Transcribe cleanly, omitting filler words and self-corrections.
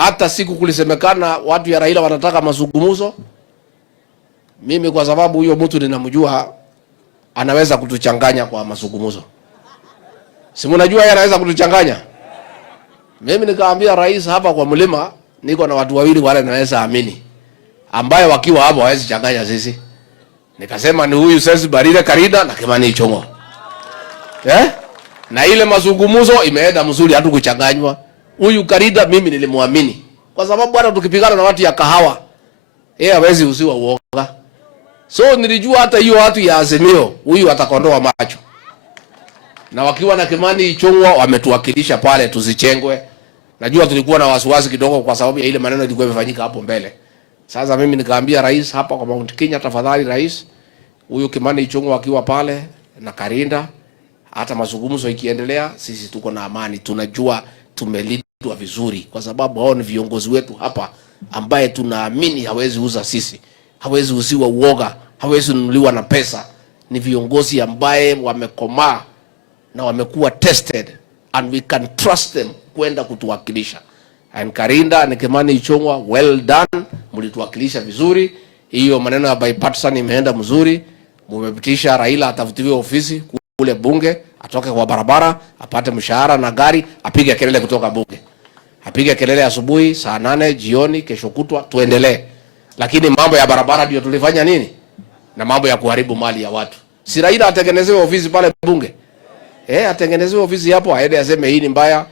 Hata siku kulisemekana watu ya Raila wanataka mazungumzo, mimi kwa sababu huyo mtu ninamjua anaweza kutuchanganya kwa mazungumzo. Si mnajua yeye anaweza kutuchanganya? Mimi nikaambia rais hapa kwa mlima niko na watu wawili wale naweza amini, ambaye wakiwa hapo hawezi changanya sisi. Nikasema ni huyu sasa Barire Karida na Kimani Ichung'wa. Na ile mazungumzo imeenda mzuri, hatu kuchanganywa. Huyu Karida mimi nilimwamini kwa sababu hata tukipigana na watu ya kahawa yeye hawezi usiwa uoga. So nilijua hata hiyo watu ya Azimio huyu atakondoa macho. Na wakiwa na Kimani Ichung'wa wametuwakilisha pale tusichengwe. Najua tulikuwa na wasiwasi kidogo kwa sababu ya ile maneno ilikuwa imefanyika hapo mbele. Sasa mimi nikaambia rais hapa kwa Mount Kenya, tafadhali rais, huyu Kimani Ichung'wa akiwa pale na Karinda, hata mazungumzo ikiendelea, sisi tuko na amani. Tunajua tumelindwa vizuri kwa sababu hao ni viongozi wetu hapa ambaye tunaamini hawezi uza sisi, hawezi usiwa uoga, hawezi nunuliwa na pesa. Ni viongozi ambaye wamekomaa na wamekuwa tested and we can trust them kwenda kutuwakilisha. And Karinda na Kimani Ichung'wa, well done, mlituwakilisha vizuri. Hiyo maneno ya bipartisan imeenda mzuri. Mumepitisha Raila atafutiwe ofisi kule bunge, atoke kwa barabara, apate mshahara na gari, apige kelele kutoka bunge. Apige kelele asubuhi, saa 8 jioni, kesho kutwa tuendelee. Lakini mambo ya barabara ndio tulifanya nini? Na mambo ya kuharibu mali ya watu. Si Raila atengenezewe ofisi pale bunge? Atengenezewe ofisi hapo, aende aseme hii ni mbaya,